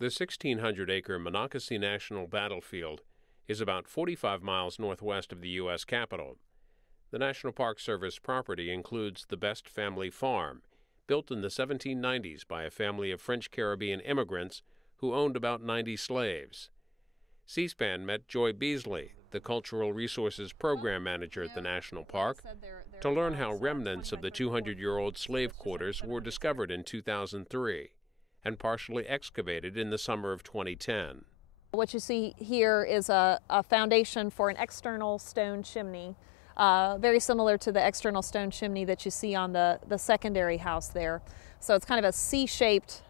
The 1,600-acre Monocacy National Battlefield is about 45 miles northwest of the U.S. Capitol. The National Park Service property includes the Best Family Farm, built in the 1790s by a family of French Caribbean immigrants who owned about 90 slaves. C-SPAN met Joy Beasley, the Cultural Resources Program Manager at the National Park, to learn how remnants of the 200-year-old slave quarters were discovered in 2003 and partially excavated in the summer of 2010. What you see here is a foundation for an external stone chimney, very similar to the external stone chimney that you see on the secondary house there. So it's kind of a C-shaped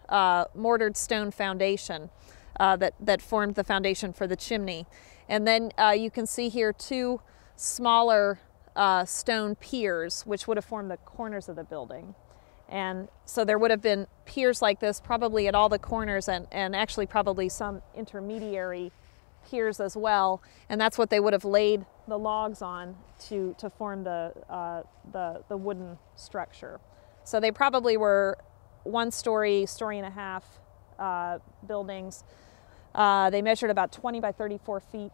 mortared stone foundation that formed the foundation for the chimney. And then you can see here two smaller stone piers, which would have formed the corners of the building. And so there would have been piers like this probably at all the corners, and actually probably some intermediary piers as well. And that's what they would have laid the logs on to form the wooden structure. So they probably were 1 story, story and a half buildings. They measured about 20 by 34 feet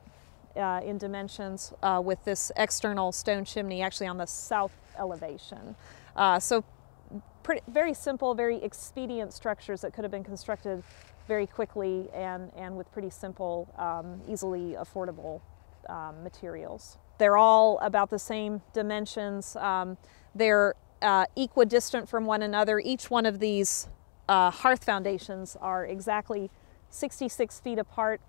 in dimensions with this external stone chimney actually on the south elevation. So very simple, very expedient structures that could have been constructed very quickly and with pretty simple, easily affordable materials. They're all about the same dimensions. They're equidistant from one another. Each one of these hearth foundations are exactly 66 feet apart.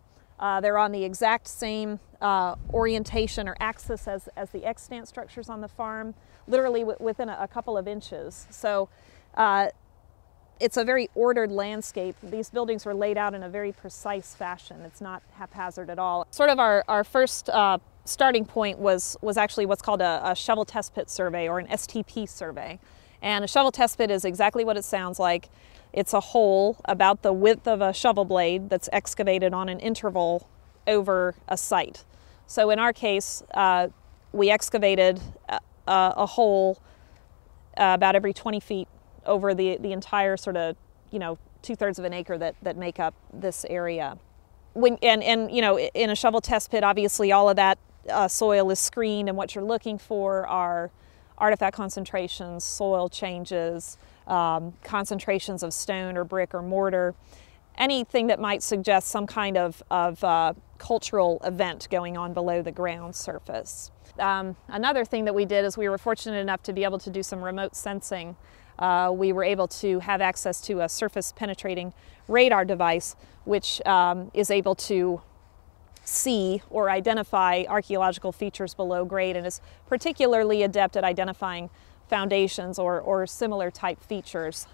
They're on the exact same orientation or axis as the extant structures on the farm, literally within a couple of inches. So it's a very ordered landscape. These buildings were laid out in a very precise fashion. It's not haphazard at all. Sort of our first starting point was actually what's called a shovel test pit survey, or an STP survey. And a shovel test pit is exactly what it sounds like. It's a hole about the width of a shovel blade that's excavated on an interval over a site. So in our case, we excavated a hole about every 20 feet over the entire sort of, 2/3 of an acre that make up this area. In a shovel test pit, obviously all of that soil is screened, and what you're looking for are artifact concentrations, soil changes, concentrations of stone or brick or mortar, anything that might suggest some kind of cultural event going on below the ground surface. Another thing that we did is we were fortunate enough to be able to do some remote sensing. We were able to have access to a surface penetrating radar device, which is able to see or identify archaeological features below grade, and is particularly adept at identifying foundations or similar type features.